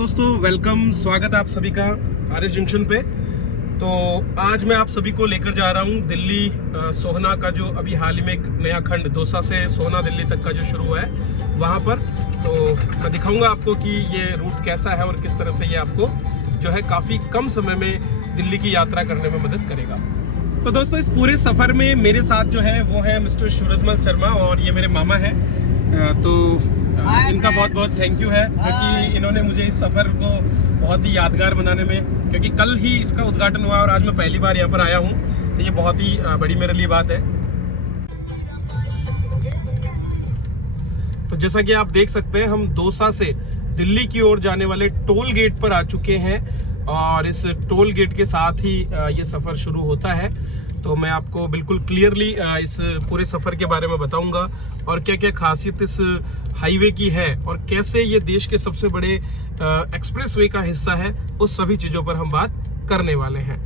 दोस्तों वेलकम, स्वागत है आप सभी का आरएस जंक्शन पे। तो आज मैं आप सभी को लेकर जा रहा हूँ दिल्ली सोहना का जो अभी हाल ही में एक नया खंड दौसा से सोहना दिल्ली तक का जो शुरू हुआ है वहाँ पर। तो मैं दिखाऊंगा आपको कि ये रूट कैसा है और किस तरह से ये आपको जो है काफ़ी कम समय में दिल्ली की यात्रा करने में मदद करेगा। तो दोस्तों इस पूरे सफ़र में मेरे साथ जो है वो है मिस्टर सूरजमल शर्मा और ये मेरे मामा है। तो इनका बहुत बहुत थैंक यू है क्योंकि इन्होंने मुझे इस सफ़र को बहुत ही यादगार बनाने में, क्योंकि कल ही इसका उद्घाटन हुआ और आज मैं पहली बार यहाँ पर आया हूँ, तो ये बहुत ही बड़ी मेरे लिए बात है। तो जैसा कि आप देख सकते हैं हम दौसा से दिल्ली की ओर जाने वाले टोल गेट पर आ चुके हैं और इस टोल गेट के साथ ही ये सफ़र शुरू होता है। तो मैं आपको बिल्कुल क्लियरली इस पूरे सफ़र के बारे में बताऊंगा और क्या क्या खासियत इस हाईवे की है और कैसे ये देश के सबसे बड़े एक्सप्रेसवे का हिस्सा है, उस सभी चीज़ों पर हम बात करने वाले हैं।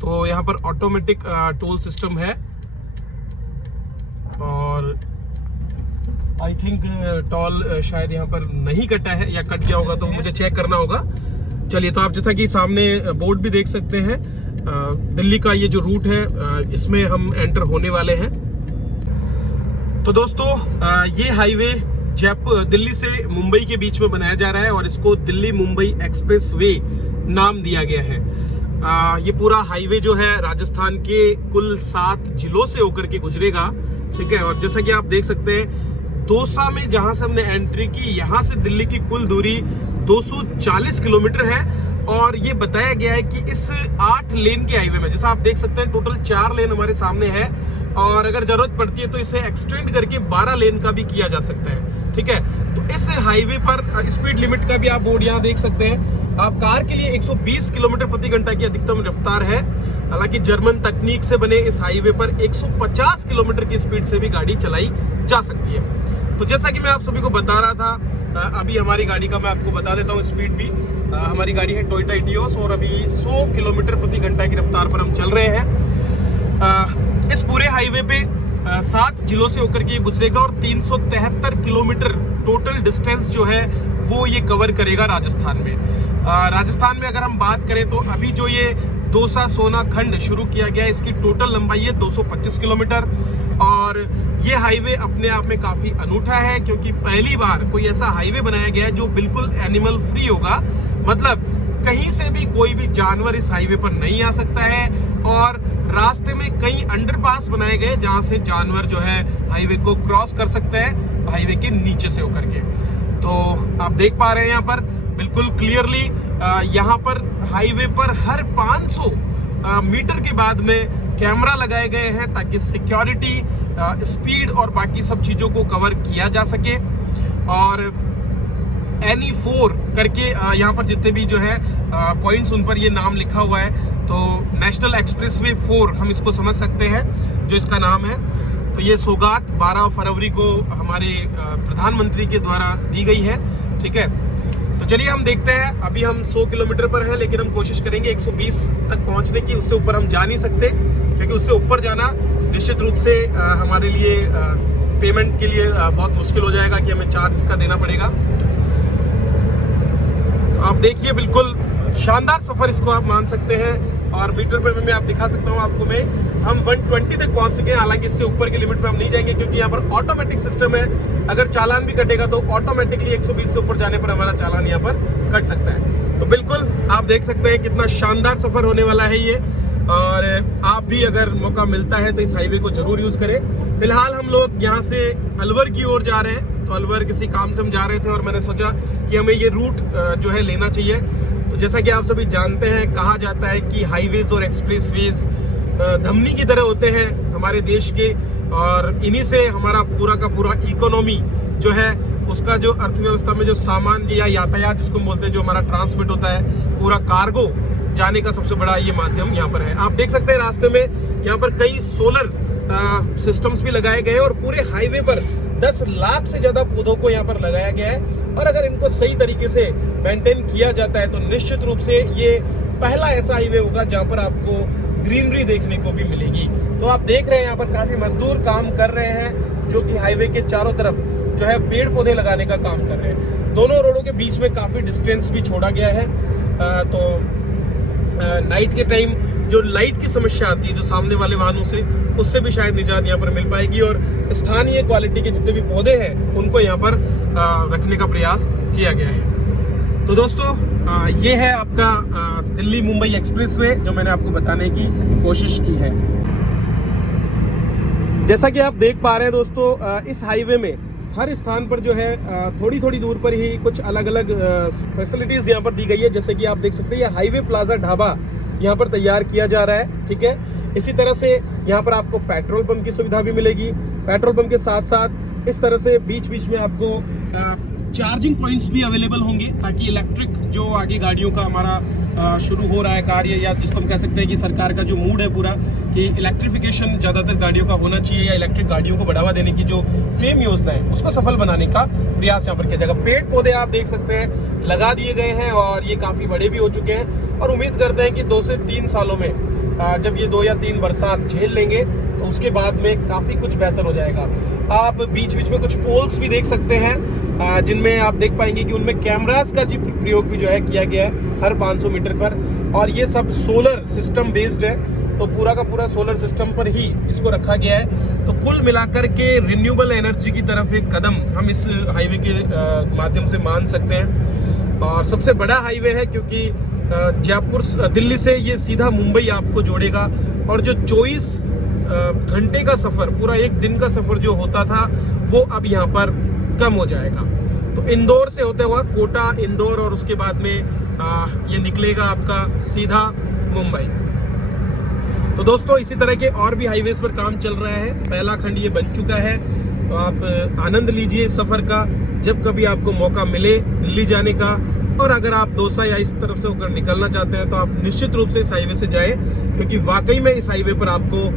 तो यहाँ पर ऑटोमेटिक टोल सिस्टम है और आई थिंक टोल शायद यहाँ पर नहीं कटा है या कट गया होगा, तो मुझे चेक करना होगा। चलिए, तो आप जैसा कि सामने बोर्ड भी देख सकते हैं, दिल्ली का ये जो रूट है इसमें हम एंटर होने वाले हैं। तो दोस्तों ये हाईवे दिल्ली से मुंबई के बीच में बनाया जा रहा है और इसको दिल्ली मुंबई एक्सप्रेसवे नाम दिया गया है। ये पूरा हाईवे जो है राजस्थान के कुल 7 जिलों से होकर के गुजरेगा, ठीक है। और जैसा कि आप देख सकते हैं दौसा में जहां से हमने एंट्री की, यहाँ से दिल्ली की कुल दूरी 240 किलोमीटर है और ये बताया गया है कि इस 8 लेन के हाईवे में, जैसा आप देख सकते हैं टोटल 4 लेन हमारे सामने है और अगर जरूरत पड़ती है तो इसे एक्सटेंड करके 12 लेन का भी किया जा सकता है, ठीक है। तो इस हाईवे पर स्पीड लिमिट का भी आप बोर्ड यहाँ देख सकते हैं। आप कार के लिए 120 किलोमीटर प्रति घंटा की अधिकतम रफ्तार है। हालांकि जर्मन तकनीक से बने इस हाईवे पर 150 किलोमीटर की स्पीड से भी गाड़ी चलाई जा सकती है। तो जैसा कि मैं आप सभी को बता रहा था, अभी हमारी गाड़ी का मैं आपको बता देता हूँ स्पीड भी। हमारी गाड़ी है टोयोटा इटियोस और अभी 100 किलोमीटर प्रति घंटा की रफ्तार पर हम चल रहे हैं। इस पूरे हाईवे पे 7 जिलों से होकर के ये गुजरेगा और 373 किलोमीटर टोटल डिस्टेंस जो है वो ये कवर करेगा राजस्थान में। राजस्थान में अगर हम बात करें तो अभी जो ये दौसा सोना खंड शुरू किया गया है, इसकी टोटल लंबाई है 225 किलोमीटर और ये हाईवे अपने आप में काफी अनूठा है क्योंकि पहली बार कोई ऐसा हाईवे बनाया गया है जो बिल्कुल एनिमल फ्री होगा। मतलब कहीं से भी कोई भी जानवर इस हाईवे पर नहीं आ सकता है और रास्ते में कई अंडरपास बनाए गए जहां से जानवर जो है हाईवे को क्रॉस कर सकते हैं हाईवे के नीचे से होकर के। तो आप देख पा रहे हैं यहाँ पर बिल्कुल क्लियरली, यहाँ पर हाईवे पर हर 500 मीटर के बाद में कैमरा लगाए गए हैं ताकि सिक्योरिटी, स्पीड और बाकी सब चीजों को कवर किया जा सके। और NE4 करके यहाँ पर जितने भी जो है पॉइंट्स उन पर ये नाम लिखा हुआ है, तो नेशनल एक्सप्रेसवे 4 हम इसको समझ सकते हैं जो इसका नाम है। तो ये सौगात 12 फरवरी को हमारे प्रधानमंत्री के द्वारा दी गई है, ठीक है। तो चलिए हम देखते हैं, अभी हम 100 किलोमीटर पर हैं लेकिन हम कोशिश करेंगे 120 तक पहुंचने की। उससे ऊपर हम जा नहीं सकते क्योंकि उससे ऊपर जाना निश्चित रूप से हमारे लिए पेमेंट के लिए बहुत मुश्किल हो जाएगा कि हमें चार्ज इसका देना पड़ेगा। तो आप देखिए बिल्कुल शानदार सफर इसको आप मान सकते हैं और मीटर पर मैं आप दिखा सकता हूँ आपको मैं, हम 120 तक पहुंच चुके हैं। हालांकि इससे ऊपर की लिमिट पर हम नहीं जाएंगे क्योंकि यहाँ पर ऑटोमेटिक सिस्टम है। अगर चालान भी कटेगा तो ऑटोमेटिकली 120 से ऊपर जाने पर हमारा चालान यहाँ पर कट सकता है। तो बिल्कुल आप देख सकते हैं कितना शानदार सफर होने वाला है ये, और आप भी अगर मौका मिलता है तो इस हाईवे को जरूर यूज करें। फिलहाल हम लोग यहाँ से अलवर की ओर जा रहे हैं, तो अलवर किसी काम से हम जा रहे थे और मैंने सोचा कि हमें ये रूट जो है लेना चाहिए। तो जैसा कि आप सभी जानते हैं, कहा जाता है कि हाईवेज और एक्सप्रेसवेज धमनी की तरह होते हैं हमारे देश के और इन्हीं से हमारा पूरा का पूरा इकोनॉमी जो है उसका जो अर्थव्यवस्था में जो सामान या यातायात जिसको बोलते हैं, जो हमारा ट्रांसमिट होता है, पूरा कार्गो जाने का सबसे बड़ा ये माध्यम यहाँ पर है। आप देख सकते हैं रास्ते में यहाँ पर कई सोलर सिस्टम्स भी लगाए गए हैं और पूरे हाईवे पर 10 लाख से ज्यादा पौधों को यहाँ पर लगाया गया है और अगर इनको सही तरीके से मेंटेन किया जाता है तो निश्चित रूप से ये पहला ऐसा हाईवे होगा जहाँ पर आपको ग्रीनरी देखने को भी मिलेगी। तो आप देख रहे हैं यहाँ पर काफी मजदूर काम कर रहे हैं जो कि हाईवे के चारों तरफ जो है पेड़ पौधे लगाने का काम कर रहे हैं। दोनों रोडों के बीच में काफ़ी डिस्टेंस भी छोड़ा गया है। तो नाइट के टाइम जो लाइट की समस्या आती है जो सामने वाले वाहनों से, उससे भी शायद निजात यहाँ पर मिल पाएगी और स्थानीय क्वालिटी के जितने भी पौधे हैं उनको यहाँ पर रखने का प्रयास किया गया है। तो दोस्तों ये है आपका दिल्ली मुंबई एक्सप्रेसवे जो मैंने आपको बताने की कोशिश की है। जैसा कि आप देख पा रहे हैं दोस्तों, इस हाईवे में हर स्थान पर जो है थोड़ी थोड़ी दूर पर ही कुछ अलग अलग फैसिलिटीज यहाँ पर दी गई है। जैसे कि आप देख सकते हैं ये हाईवे प्लाजा ढाबा यहाँ पर तैयार किया जा रहा है, ठीक है। इसी तरह से यहाँ पर आपको पेट्रोल पंप की सुविधा भी मिलेगी। पेट्रोल पंप के साथ साथ इस तरह से बीच बीच में आपको चार्जिंग पॉइंट्स भी अवेलेबल होंगे, ताकि इलेक्ट्रिक जो आगे गाड़ियों का हमारा शुरू हो रहा है कार्य, या जिसको हम कह सकते हैं कि सरकार का जो मूड है पूरा कि इलेक्ट्रिफिकेशन ज़्यादातर गाड़ियों का होना चाहिए, या इलेक्ट्रिक गाड़ियों को बढ़ावा देने की जो फेम योजना है उसको सफल बनाने का प्रयास यहाँ पर किया जाएगा। पेड़ पौधे आप देख सकते हैं लगा दिए गए हैं और ये काफ़ी बड़े भी हो चुके हैं और उम्मीद करते हैं कि 2 से 3 सालों में जब ये 2 या 3 बरसात झेल लेंगे तो उसके बाद में काफ़ी कुछ बेहतर हो जाएगा। आप बीच बीच में कुछ पोल्स भी देख सकते हैं जिनमें आप देख पाएंगे कि उनमें कैमरास का जी प्रयोग भी जो है किया गया है हर 500 मीटर पर, और ये सब सोलर सिस्टम बेस्ड है, तो पूरा का पूरा सोलर सिस्टम पर ही इसको रखा गया है। तो कुल मिलाकर के रिन्यूएबल एनर्जी की तरफ एक कदम हम इस हाईवे के माध्यम से मान सकते हैं। और सबसे बड़ा हाईवे है क्योंकि जयपुर दिल्ली से ये सीधा मुंबई आपको जोड़ेगा, और जो 24 घंटे का सफर, पूरा एक दिन का सफर जो होता था वो अब यहाँ पर कम हो जाएगा। तो इंदौर से होते हुआ कोटा, इंदौर, और उसके बाद में ये निकलेगा आपका सीधा मुंबई। तो दोस्तों इसी तरह के और भी हाईवेज पर काम चल रहा है। पहला खंड ये बन चुका है, तो आप आनंद लीजिए इस सफर का जब कभी आपको मौका मिले दिल्ली जाने का। और अगर आप दोसा या इस तरफ से होकर निकलना चाहते हैं तो आप निश्चित रूप से इस हाईवे से जाएं, क्योंकि वाकई में इस हाईवे पर आपको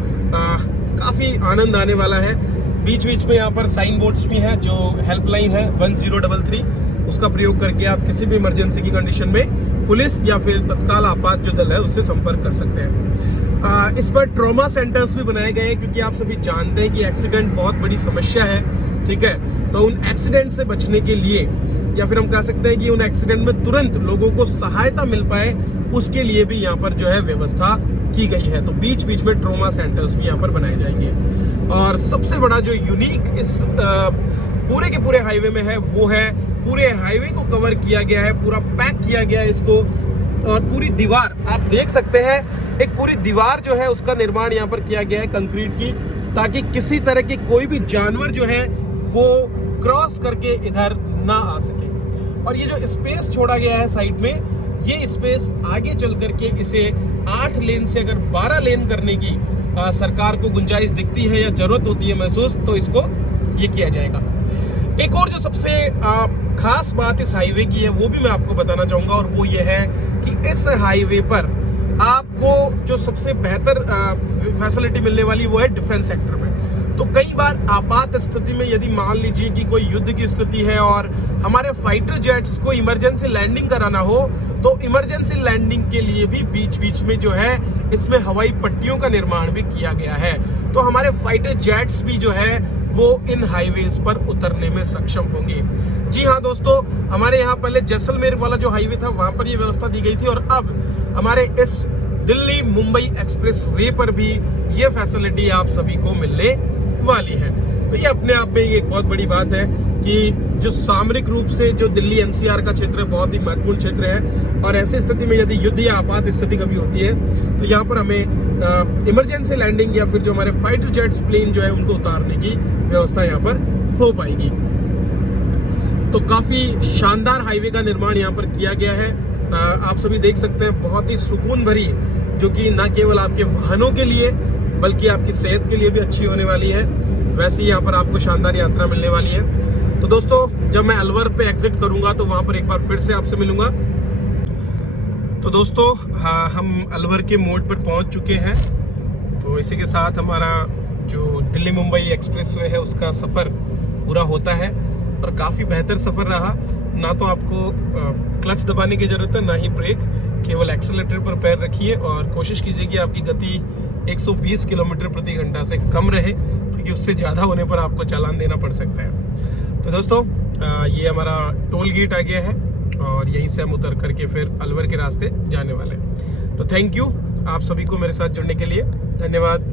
काफ़ी आनंद आने वाला है। बीच बीच में यहाँ पर साइन बोर्ड्स भी हैं, जो हेल्पलाइन है 1033, उसका प्रयोग करके आप किसी भी इमरजेंसी की कंडीशन में पुलिस या फिर तत्काल आपात जो दल है उससे संपर्क कर सकते हैं। इस पर ट्रॉमा सेंटर्स भी बनाए गए हैं, क्योंकि आप सभी जानते हैं कि एक्सीडेंट बहुत बड़ी समस्या है, ठीक है। तो उन एक्सीडेंट से बचने के लिए, या फिर हम कह सकते हैं कि उन एक्सीडेंट में तुरंत लोगों को सहायता मिल पाए, उसके लिए भी यहाँ पर जो है व्यवस्था की गई है। तो बीच बीच में ट्रॉमा सेंटर्स भी यहाँ पर बनाए जाएंगे। और सबसे बड़ा जो यूनिक इस पूरे के पूरे हाईवे में है वो है पूरे हाईवे को कवर किया गया है, पूरा पैक किया गया है इसको, और पूरी दीवार आप देख सकते हैं, एक पूरी दीवार जो है उसका निर्माण यहाँ पर किया गया है कंक्रीट की, ताकि किसी तरह की कोई भी जानवर जो है वो क्रॉस करके इधर ना आ सके। और ये जो स्पेस छोड़ा गया है साइड में, ये स्पेस आगे चल करके इसे 8 लेन से अगर 12 लेन करने की सरकार को गुंजाइश दिखती है या जरूरत होती है महसूस, तो इसको ये किया जाएगा। एक और जो सबसे खास बात इस हाईवे की है वो भी मैं आपको बताना चाहूंगा, और वो ये है कि इस हाईवे पर आपको जो सबसे बेहतर फैसिलिटी मिलने वाली वो है डिफेंस सेक्टर में। तो कई बार आपात स्थिति में यदि मान लीजिए कि कोई युद्ध की स्थिति है और हमारे फाइटर जेट्स को इमरजेंसी लैंडिंग कराना हो, तो इमरजेंसी लैंडिंग के लिए भी बीच बीच में जो है इसमें हवाई पट्टियों का निर्माण भी किया गया है। तो हमारे फाइटर जेट्स भी जो है वो इन हाईवेज पर उतरने में सक्षम होंगे। जी हाँ दोस्तों, हमारे यहाँ पहले जैसलमेर वाला जो हाईवे था वहां पर ये व्यवस्था दी गई थी, और अब हमारे इस दिल्ली मुंबई एक्सप्रेस वे पर भी ये फैसिलिटी आप सभी को मिलने वाली है। तो ये अपने आप में एक बहुत बड़ी बात है कि जो सामरिक रूप से जो दिल्ली एनसीआर का क्षेत्र है बहुत ही महत्वपूर्ण क्षेत्र है, और ऐसी स्थिति में यदि युद्ध या आपात स्थिति कभी होती है तो यहाँ पर हमें इमरजेंसी लैंडिंग या फिर जो हमारे फाइटर जेट्स प्लेन जो है उनको उतारने की व्यवस्था यहाँ पर हो पाएगी। तो काफी शानदार हाईवे का निर्माण यहाँ पर किया गया है। आप सभी देख सकते हैं, बहुत ही सुकून भरी, जो कि न केवल आपके वाहनों के लिए बल्कि आपकी सेहत के लिए भी अच्छी होने वाली है। वैसे ही यहाँ पर आपको शानदार यात्रा मिलने वाली है। तो दोस्तों जब मैं अलवर पे एग्जिट करूंगा तो वहां पर एक बार फिर से आपसे मिलूंगा। तो दोस्तों हम अलवर के मोड़ पर पहुंच चुके हैं। तो इसी के साथ हमारा जो दिल्ली मुंबई एक्सप्रेसवे है उसका सफ़र पूरा होता है, और काफ़ी बेहतर सफ़र रहा। ना तो आपको क्लच दबाने की ज़रूरत है, ना ही ब्रेक, केवल एक्सेलेरेटर पर पैर रखिए और कोशिश कीजिए कि आपकी गति 120 किलोमीटर प्रति घंटा से कम रहे। तो क्योंकि उससे ज़्यादा होने पर आपको चालान देना पड़ सकता है। तो दोस्तों ये हमारा टोल गेट आ गया है और यहीं से हम उतर करके फिर अलवर के रास्ते जाने वाले हैं। तो थैंक यू आप सभी को मेरे साथ जुड़ने के लिए, धन्यवाद।